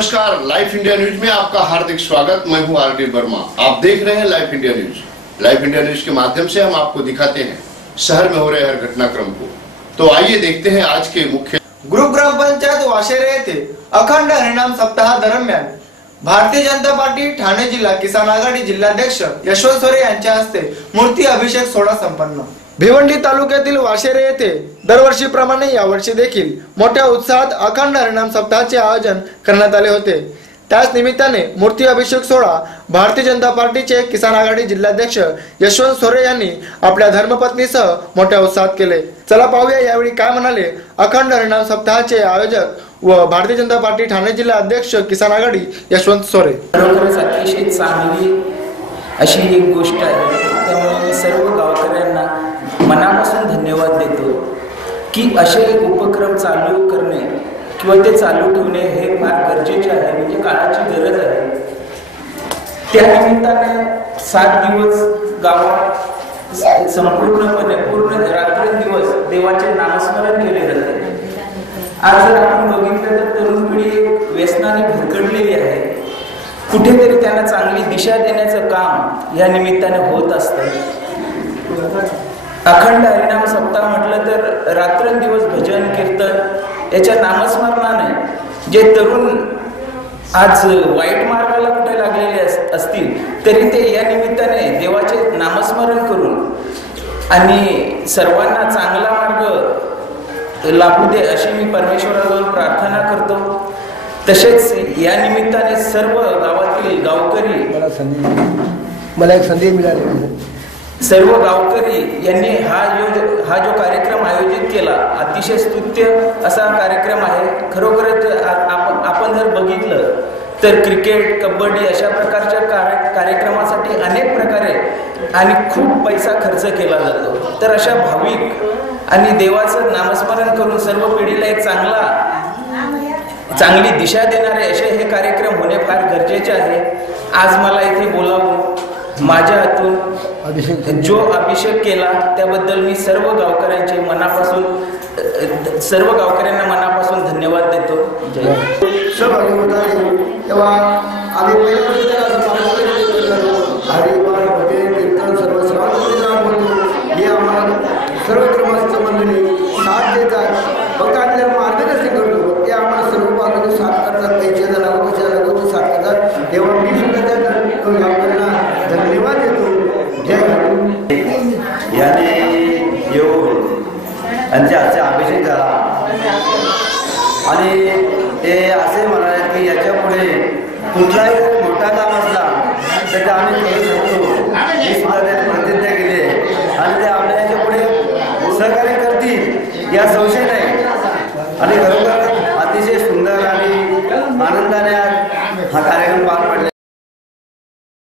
नमस्कार, life India news में आपका हार्दिक स्वागत। मैं हूं आर डी वर्मा। आप देख रहे हैं Life India News. Life India News के माध्यम से हम आपको दिखाते हैं शहर में हो रहे हर घटनाक्रम को। तो आइए देखते हैं आज के मुख्य। ग्रुप ग्रामपंचायत वाशेरे येथे अखंड हरिनाम सप्ताह दरम्यान भारतीय जनता पार्टी ठाणे जिल्हा किसान आघाडी जिल्हाध्यक्ष यशवंत सोरे यांच्या हस्ते मूर्ती अभिषेक सोहळा संपन्न। भिवंडी तालुक्यातील वाशेरे येथे दरवर्षीप्रमाणे यावर्षी देखील मोठ्या उत्साहात अखंड हरिनाम सप्ताहाचे आयोजन करण्यात आले होते। त्याच निमित्ताने मूर्ती अभिषेक सोहळा भारतीय जनता पार्टीचे किसान आघाडी जिल्हाध्यक्ष यशवंत सोरे यांनी आपल्या धर्मपत्नीसह मोठ्या उत्साहात केले। चला पाहूया यावेळी काय म्हणाले अखंड हरिनाम सप्ताहाचे आयोजक व भारतीय जनता पार्टी ठाणे जिल्हा अध्यक्ष किसान आघाडी यशवंत सोरे। खरोखरच अतिशय चांगली अशी एक गोष्ट आहे। त्यामुळे सर्व गावकऱ्यांना मनापासून धन्यवाद देतो की असे उपक्रम चालू करणे किंवा ते चालू ठेवणे हे फार गरजेचे आहे, म्हणजे काळाची गरज आहे। त्या निमित्ताने 7 दिवस गावात संपूर्णपणे पूर्ण रात्रंदिवस देवाचे नामस्मरण केले जाते। आज जर आपण बघितलं तर तरुण पिढी व्यसनाने भरकटलेली आहे। कुठेतरी त्यांना चांगली दिशा देण्याचं काम या निमित्ताने होत असतं। अखंड हरिनाम सप्ताह म्हटलं तर रात्रंदिवस भजन कीर्तन याच्या नामस्मरणाने जे तरुण आज वाईट मार्गाला कुठे लागलेले असतील तरी ते या निमित्ताने देवाचे नामस्मरण करून आणि सर्वांना चांगला मार्ग लाभू दे अशी मी परमेश्वराजवळ प्रार्थना करतो। तसेच या निमित्ताने सर्व गावातील गावकरी मला एक संधी मिळाली। सर्व गावकरी यांनी हा जो कार्यक्रम आयोजित केला अतिशय स्तुत्य असा कार्यक्रम आहे। खरोखरच आपण जर बघितलं तर क्रिकेट कबड्डी अशा प्रकारच्या कार्यक्रमासाठी अनेक प्रकारे आणि खूप पैसा खर्च केला जातो। तर अशा भाविक आणि देवाचं नामस्मरण करून सर्व पिढीला एक चांगली दिशा देणारे असे हे कार्यक्रम होणे फार गरजेचे आहे। आज मला इथे बोलावून माझ्या हातून जो अभिषेक केला त्याबद्दल मी सर्व गावकऱ्यांना मनापासून धन्यवाद देतो। जय सर्व धर्माचं मंडळी साथ देतात, फक्त आपल्याला मार्गदर्शन करतो। ते आम्हाला सर्व बाजूने साथ करतात, पैसे लागू कशा लागू साथ करतात। तेव्हा मी सुद्धा त्या धन्यवाद देतो। जय याने येऊन त्यांच्या हातचा अभिषेक झाला आणि ते असे म्हणाले की याच्यापुढे कुठलाही मोठा काम असला तर आम्ही करू शकतो।